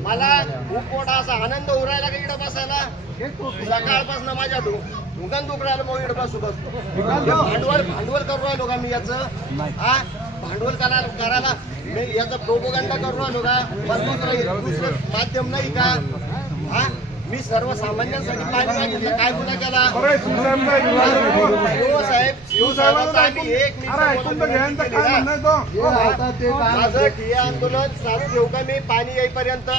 मला खूप मोठा असा आनंद उरायला का इकडे बसायला सकाळपासून माझ्या दुकान दुखरायला मग इकडे बसू बसतो भांडवल करू राहिलो का मी याचं भांडवल करायला मी याचा प्रोपोगंडा करू राहिलो का दुसरं माध्यम नाही का मी सर्वसामान्यांसाठी पाणी मागितलं काय गुन्हा केला शिवसाहेबांचा आम्ही एक माझं ठिय्या आंदोलन चालू ठेवू का मी पाणी येईपर्यंत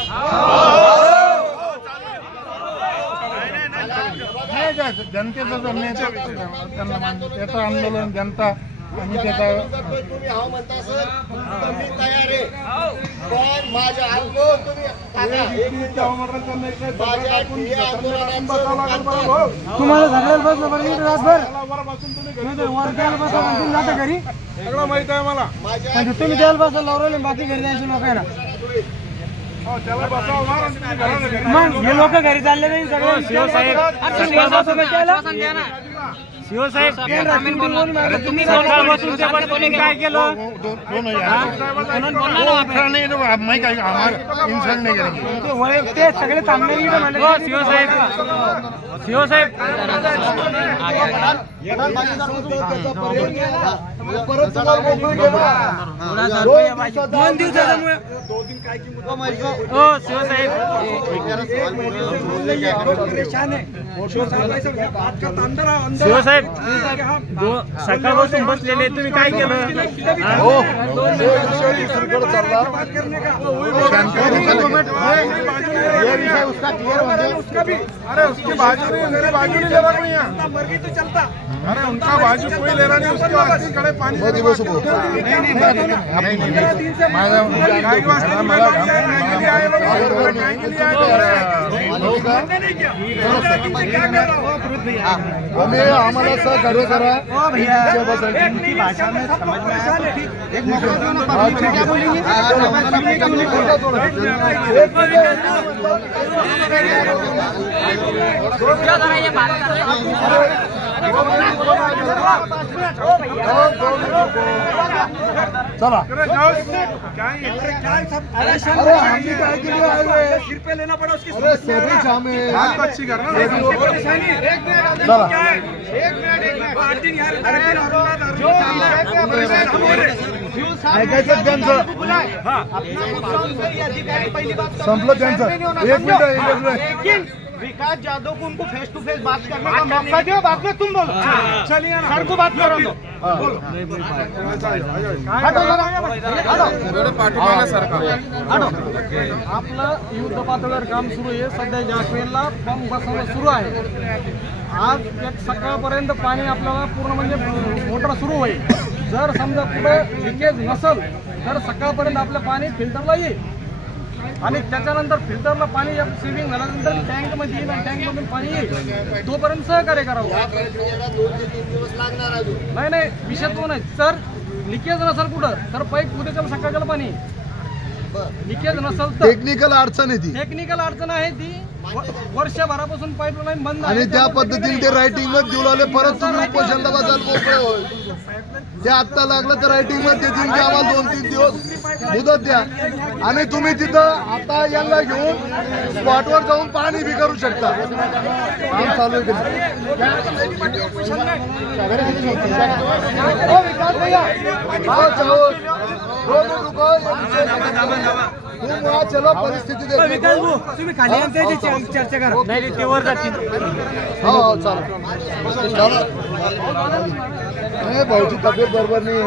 जनतेचं त्याचं आंदोलन जनता आणि तुम्ही हा म्हणता सर मी तयार आहे पण माझ्या आंदोलन तुम्ही तुम्हाला सगळ्याला बसलं पाहिजे रातभर घरी सगळं माहित आहे मला म्हणजे तुम्ही त्याला बसायला लावले बाकी घरी जायचे लोक आहे ना मग हे लोक घरी चालले नाही सगळे शिवसाहेब शिवसाहेब तुम्ही काय केलं ते सगळे चांगले शिवसाहेब शिवसाहेब दोन दिवसामुळे शिवसाहेब सकाळपासून बसलेले तुम्ही काय केलं अरे उसकी बाजू नहीं मेरे बाजू नहीं लेना कोई यहाँ मर्गी तो चलता अरे उनका बाजू कोई लेना नहीं उसके वास्ते खड़े पानी आम्हाला सहकार्य करा भाषा में चला सिर पे लेना पड़ा उसकी अच्छी करना संपलं त्यांचं एक मिनिट विकास यादव को उनको फेस टू फेस बात करने का मौका दिया बाद में तुम बोलो चलिए सर को बात करो आपलं युद्ध पातळीवर काम सुरू आहे सध्या जाकवेलला पंप बसवणं सुरू आहे आज एक सकाळपर्यंत पाणी आपल्याला पूर्ण म्हणजे मोटर सुरू होईल जर समजा कुठे लिकेज नसेल तर सकाळपर्यंत आपलं पाणी फिल्टरला येईल आणि त्याच्यानंतर फिल्टरला पाणी स्विमिंग झाल्यानंतर टँकमध्ये येईल आणि टँकमधून पाणी येईल तोपर्यंत सहकार्य करावं नाही नाही विषय तो नाही सर लिकेज नसेल कुठं तर पाईप उद्याच्या सकाळच्याला पाणी लिकेज नसेल तर टेक्निकल अडचण आहे ती टेक्निकल अडचण आहे ती वर्षभरापासून पाईपलाईन बंद आणि त्या पद्धतीने ते रायटिंग मध्ये देऊ लागले परत तुम्ही उपोषणाला बसायला मोकळे होईल ते आत्ता लागलं तर रायटिंग मध्ये देतील की आम्हाला 2-3 दिवस मुदत द्या आणि तुम्ही तिथं आता यांना घेऊन स्पॉटवर जाऊन पाणी बी करू शकता काम चालू आहे चलो परिस्थिती तुम्ही खाली चर्चा करा नाही ते वर जातील हो चालेल नहीं भाऊची तब्येत बरोबर नहीं है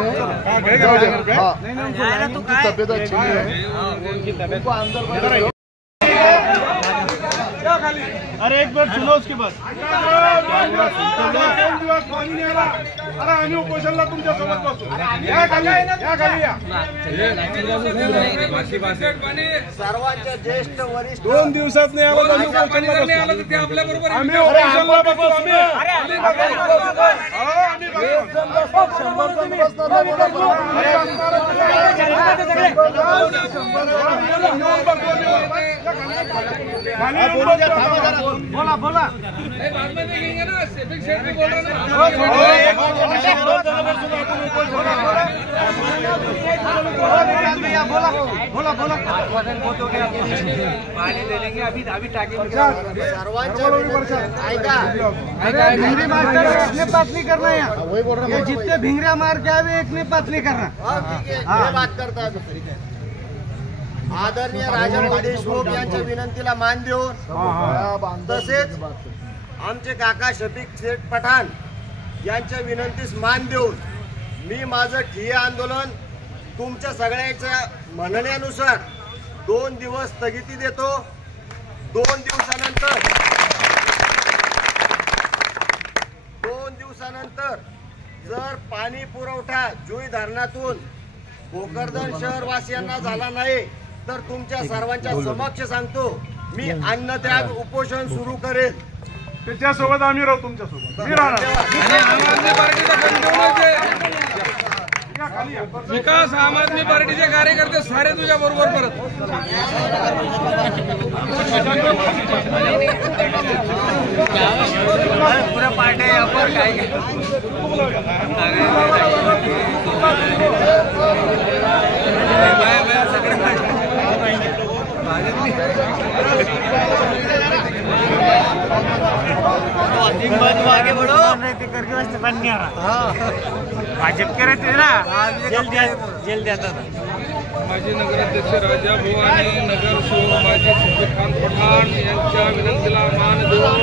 उनकी तब्येत अच्छी नहीं है अरे एक बार सुनो उसके बाद अरे आम्ही उपोषणला तुमच्या सोबत बसू या खाली सर्वांच्या ज्येष्ठ वरिष्ठ 2 दिवसात नाही आलं तर उपोषणला बसू आम्ही उपोषणला बसू बोला बोला बोला बोला सर्वांच्या विनंती ऐका अरे भिंगरी मारकर एक ने बात नहीं करना है ये जितने भिंगरिया मार के आवे एक ने बात नहीं करना हा, ठीक आहे. हे बात करतात आदरणीय राजन देशमुख यांच्या विनंतीला मान देऊन तसेच आमचे काका शफीक शेठ पठाण यांच्या विनंतीस मान देऊन मी माझं ठिय्या आंदोलन तुमच्या सगळ्यांच्या म्हणण्यानुसार 2 दिवस स्थगिती देतो. 2 दिवसानंतर जर पाणी पुरवठा जुई धरणातून भोकरदन शहरवासियांना झाला नाही तर तुमच्या सर्वांच्या समक्ष सांगतो मी अन्नत्याग उपोषण सुरू करेल. त्याच्यासोबत आम्ही राहू, तुमच्यासोबत मी राहणार. विकास आम आदमी पार्टीचे कार्यकर्ते सारे तुझ्या बरोबर परत पुरा पार्टी आपण काय आगे बढ़ो करके वास्ते बन नहीं आ रहा भाजप के रहते ना जल्दी आता था. माजी नगराध्यक्ष राजा भाऊ आणि नगरसेवक माजी शफीक खान पठाण यांच्या विनंतीला मान देऊन